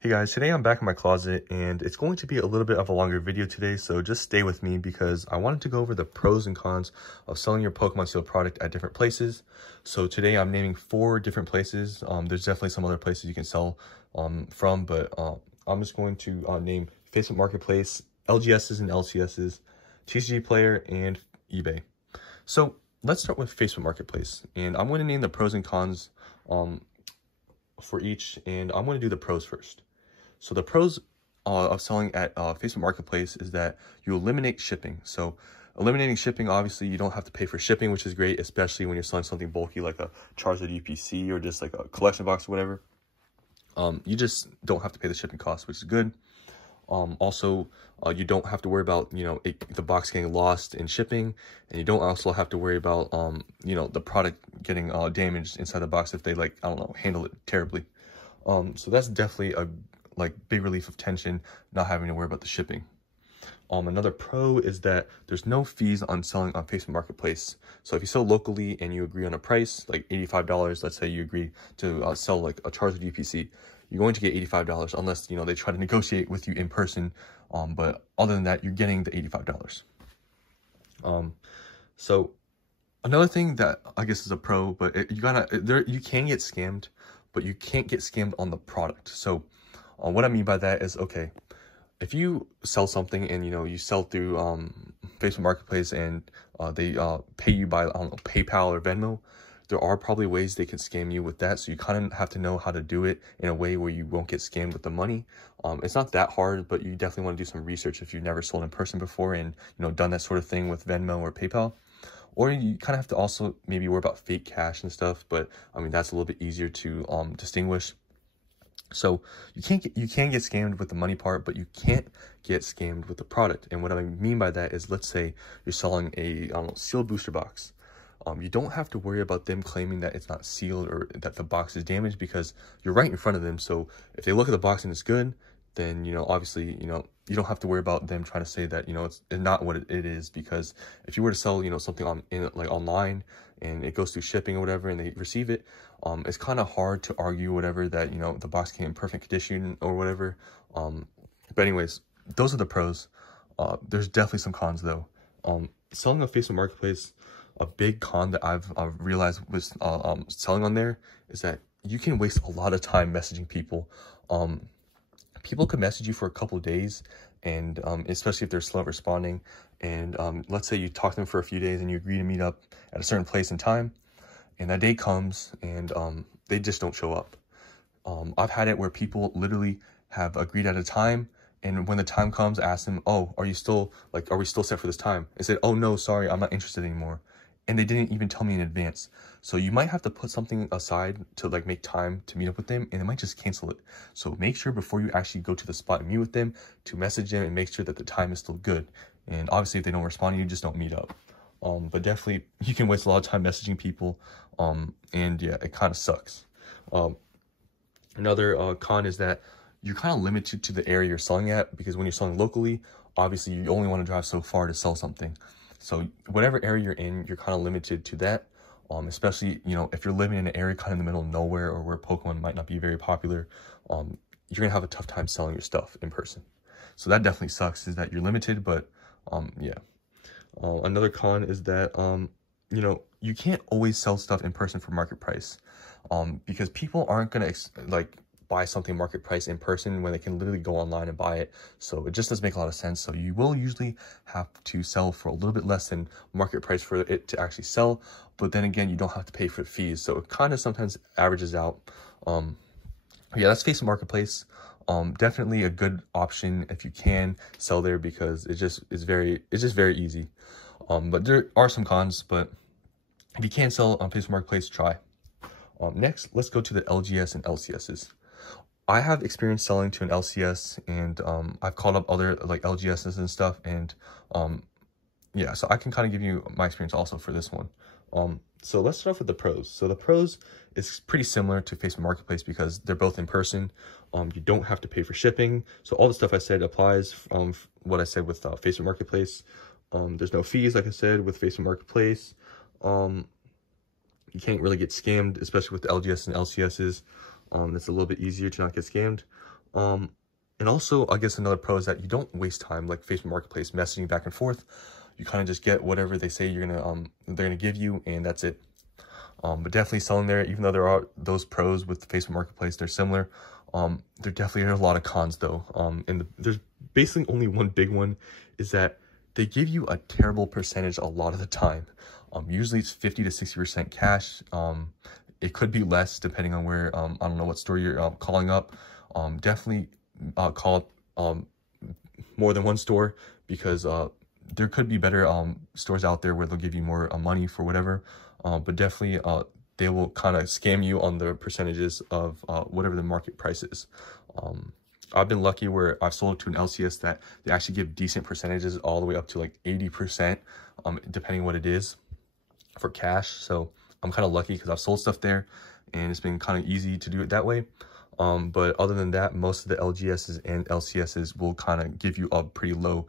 Hey guys, today I'm back in my closet and it's going to be a little bit of a longer video today, so just stay with me because I wanted to go over the pros and cons of selling your Pokemon Seal product at different places. So today I'm naming 4 different places. There's definitely some other places you can sell from, but I'm just going to name Facebook Marketplace, LGSs and LCSs, TCG Player, and eBay. So let's start with Facebook Marketplace, and I'm going to name the pros and cons for each, and I'm going to do the pros first. So the pros of selling at Facebook Marketplace is that you eliminate shipping. So eliminating shipping, obviously you don't have to pay for shipping, which is great, especially when you're selling something bulky like a Charizard UPC or just like a collection box or whatever. You just don't have to pay the shipping cost, which is good. Also, you don't have to worry about, the box getting lost in shipping, and you don't also have to worry about, the product getting damaged inside the box if they, handle it terribly. So that's definitely a big relief of tension, not having to worry about the shipping. Another pro is that there's no fees on selling on Facebook Marketplace. So if you sell locally and you agree on a price, like $85, let's say you agree to sell like a Charizard UPC, you're going to get $85 unless, they try to negotiate with you in person. But other than that, you're getting the $85. So another thing that I guess is a pro, but you can get scammed, but you can't get scammed on the product. So what I mean by that is, okay, if you sell something and, you sell through Facebook Marketplace and they pay you by, PayPal or Venmo, there are probably ways they can scam you with that. So you kind of have to know how to do it in a way where you won't get scammed with the money. It's not that hard, but you definitely want to do some research if you've never sold in person before and, done that sort of thing with Venmo or PayPal. Or you kind of have to also maybe worry about fake cash and stuff, but I mean, that's a little bit easier to distinguish. So you can get scammed with the money part, but you can't get scammed with the product. And what I mean by that is, let's say you're selling a sealed booster box. You don't have to worry about them claiming that it's not sealed or that the box is damaged because you're right in front of them. So if they look at the box and it's good, then, obviously, you don't have to worry about them trying to say that, it's not what it is. Because if you were to sell, something online and it goes through shipping or whatever and they receive it, it's kind of hard to argue whatever that, the box came in perfect condition or whatever. But anyways, those are the pros. There's definitely some cons though. Selling on Facebook Marketplace, a big con that I've realized with selling on there is that you can waste a lot of time messaging people. People could message you for a couple of days, and especially if they're slow at responding. And let's say you talk to them for a few days and you agree to meet up at a certain place and time, and that day comes and they just don't show up. I've had it where people literally have agreed at a time, and when the time comes, ask them, "Oh, are we still set for this time?" And said, "Oh no, sorry, I'm not interested anymore." And they didn't even tell me in advance. So you might have to put something aside to make time to meet up with them, and they might just cancel it. So make sure before you actually go to the spot and meet with them to message them and make sure that the time is still good. And obviously if they don't respond, you just don't meet up. But definitely you can waste a lot of time messaging people. And yeah, it kind of sucks. Another con is that you're kind of limited to the area you're selling at, because when you're selling locally, obviously you only want to drive so far to sell something. So whatever area you're in, you're kind of limited to that. Especially, if you're living in an area kind of in the middle of nowhere or where Pokemon might not be very popular, you're going to have a tough time selling your stuff in person. So that definitely sucks, is that you're limited, but yeah. Another con is that, you can't always sell stuff in person for market price, because people aren't going to buy something market price in person when they can literally go online and buy it. So it just doesn't make a lot of sense. So you will usually have to sell for a little bit less than market price for it to actually sell. But then again, you don't have to pay for fees. So it kind of sometimes averages out. Yeah, that's Facebook Marketplace. Definitely a good option if you can sell there, because it's just very easy. But there are some cons, but if you can sell on Facebook Marketplace, try. Next, let's go to the LGS and LCSs. I have experience selling to an LCS, and I've called up other LGSs and stuff, and yeah, so I can kind of give you my experience also for this one. So let's start off with the pros. So the pros is pretty similar to Facebook Marketplace because they're both in person. You don't have to pay for shipping. So all the stuff I said applies what I said with Facebook Marketplace. There's no fees, like I said, with Facebook Marketplace. You can't really get scammed, especially with the LGS and LCSs. It's a little bit easier to not get scammed. And also, I guess another pro is that you don't waste time like Facebook Marketplace messaging back and forth. You kind of just get whatever they say they're gonna give you, and that's it. But definitely selling there, even though there are those pros with Facebook Marketplace, they're similar. There definitely are a lot of cons though. And there's basically only one big one, is that they give you a terrible percentage a lot of the time. Usually it's 50 to 60% cash. It could be less depending on where, I don't know what store you're calling up. Definitely call more than one store, because there could be better stores out there where they'll give you more money for whatever. But definitely they will kind of scam you on the percentages of whatever the market price is. I've been lucky where I've sold to an LCS that they actually give decent percentages all the way up to like 80%, depending what it is for cash. So I'm kind of lucky because I've sold stuff there and it's been kind of easy to do it that way. But other than that, most of the LGSs and LCSs will kind of give you a pretty low,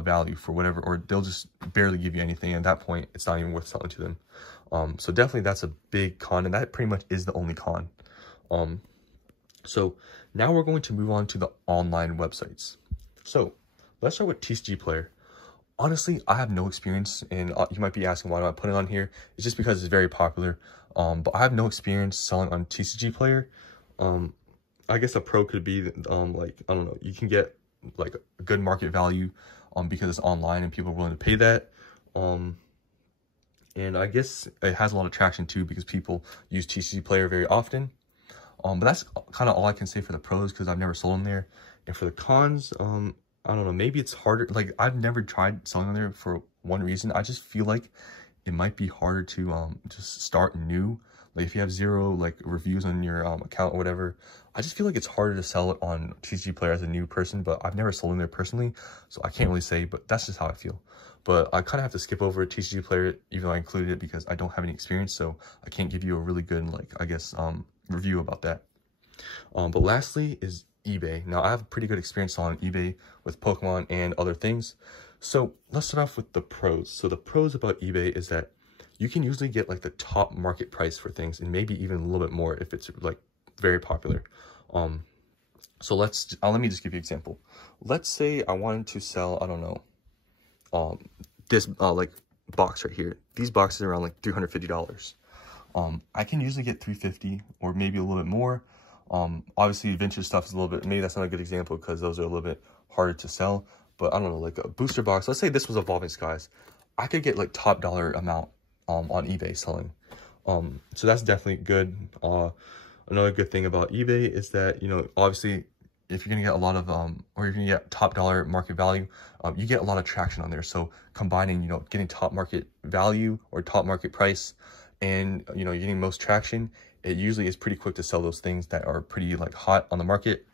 value for whatever, or they'll just barely give you anything. And at that point, it's not even worth selling to them. So definitely that's a big con, and that pretty much is the only con. So now we're going to move on to the online websites. So let's start with TCG Player. Honestly, I have no experience, and you might be asking why do I put it on here. It's just because it's very popular. But I have no experience selling on TCG Player. I guess a pro could be like, I don't know, you can get like a good market value because it's online and people are willing to pay that. And I guess it has a lot of traction too because people use TCG Player very often. But that's kind of all I can say for the pros because I've never sold on there. And for the cons, I don't know, maybe it's harder. Like, I've never tried selling on there for one reason. I just feel like it might be harder to just start new. Like, if you have 0 like reviews on your account or whatever, I just feel like it's harder to sell it on TCG Player as a new person. But I've never sold in there personally, so I can't really say, but that's just how I feel. But I kind of have to skip over TCG Player, even though I included it, because I don't have any experience, so I can't give you a really good, like, I guess, review about that. But lastly is eBay. Now, I have a pretty good experience on eBay with Pokemon and other things. So let's start off with the pros. So the pros about eBay is that you can usually get like the top market price for things, and maybe even a little bit more if it's like very popular. So let me just give you an example. Let's say I wanted to sell, I don't know, this like box right here. These boxes are around like $350. I can usually get $350 or maybe a little bit more. Obviously vintage stuff is a little bit, maybe that's not a good example because those are a little bit harder to sell, but I don't know, like a booster box, let's say this was Evolving Skies, I could get like top dollar amount on eBay selling. So that's definitely good. Another good thing about eBay is that, you know, obviously if you're gonna get a lot of or you're gonna get top dollar market value, you get a lot of traction on there. So combining, you know, getting top market value or top market price and, you know, you're getting most traction, it usually is pretty quick to sell those things that are pretty like hot on the market.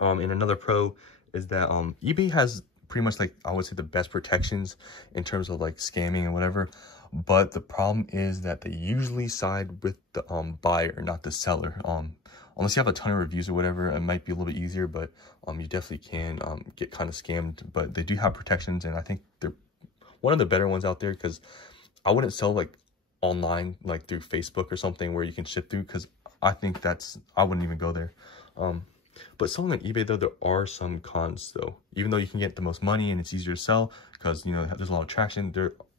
And another pro is that eBay has pretty much like, I would say, the best protections in terms of like scamming and whatever. But the problem is that they usually side with the buyer, not the seller. Unless you have a ton of reviews or whatever, it might be a little bit easier, but you definitely can get kind of scammed. But they do have protections, and I think they're one of the better ones out there, because I wouldn't sell like online, like through Facebook or something where you can ship through, because I think I wouldn't even go there. But selling on eBay though, there are some cons though. Even though you can get the most money and it's easier to sell because, you know, there's a lot of traction,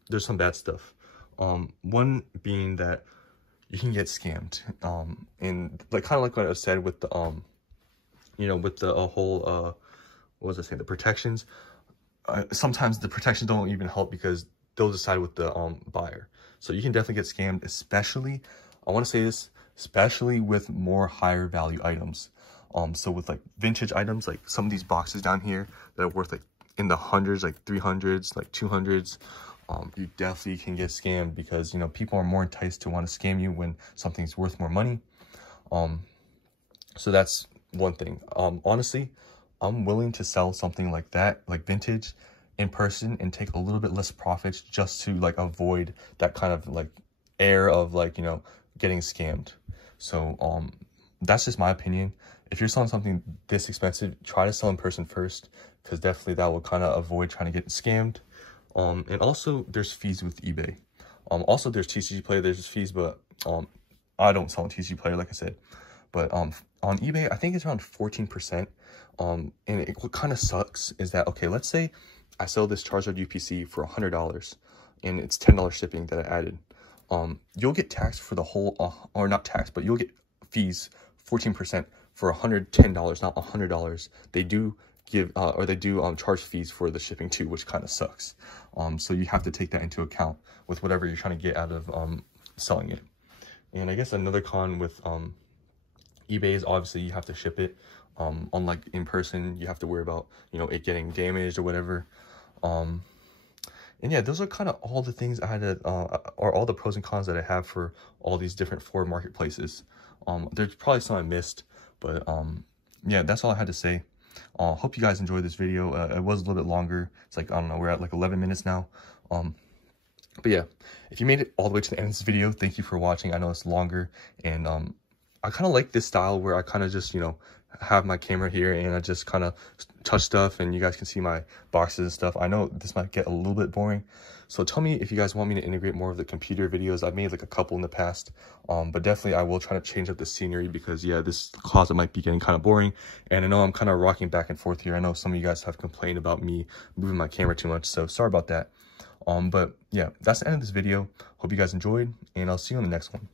there's some bad stuff. One being that you can get scammed. And like kind of like what I said with the you know, with the whole what was I saying, the protections. Sometimes the protections don't even help because they'll decide with the buyer. So you can definitely get scammed, especially, I want to say this, especially with more higher value items. So with like vintage items, like some of these boxes down here that are worth like in the hundreds, like 300s, like 200s, you definitely can get scammed because, you know, people are more enticed to want to scam you when something's worth more money. So that's one thing. Honestly, I'm willing to sell something like that, like vintage, in person and take a little bit less profits just to like avoid that kind of like air of like, you know, getting scammed. So that's just my opinion. If you're selling something this expensive, try to sell in person first, because definitely that will kind of avoid trying to get scammed. And also there's fees with eBay. Also there's TCG Player, there's fees, but I don't sell on TCG Player, like I said. but on eBay, I think it's around 14%. And what kind of sucks is that, okay, let's say I sell this Charizard UPC for $100 and it's $10 shipping that I added. You'll get taxed for the whole, or not taxed, but you'll get fees 14% for $110, not $100. They do give, or they do charge fees for the shipping too, which kind of sucks. So you have to take that into account with whatever you're trying to get out of selling it. And I guess another con with eBay is obviously you have to ship it. Unlike in person, you have to worry about, you know, it getting damaged or whatever. And yeah, those are kind of all the things I had to, or all the pros and cons that I have for all these different Ford marketplaces. There's probably some I missed, but yeah, that's all I had to say. Hope you guys enjoyed this video. It was a little bit longer. It's like, I don't know, we're at like 11 minutes now. But yeah, if you made it all the way to the end of this video, thank you for watching. I know it's longer, and I kind of like this style where I kind of just, you know, have my camera here and I just kind of touch stuff and you guys can see my boxes and stuff. I know this might get a little bit boring, so tell me if you guys want me to integrate more of the computer videos. I've made like a couple in the past, but definitely I will try to change up the scenery because yeah, this closet might be getting kind of boring, and I know I'm kind of rocking back and forth here. I know some of you guys have complained about me moving my camera too much, so sorry about that. But yeah, that's the end of this video. Hope you guys enjoyed, and I'll see you on the next one.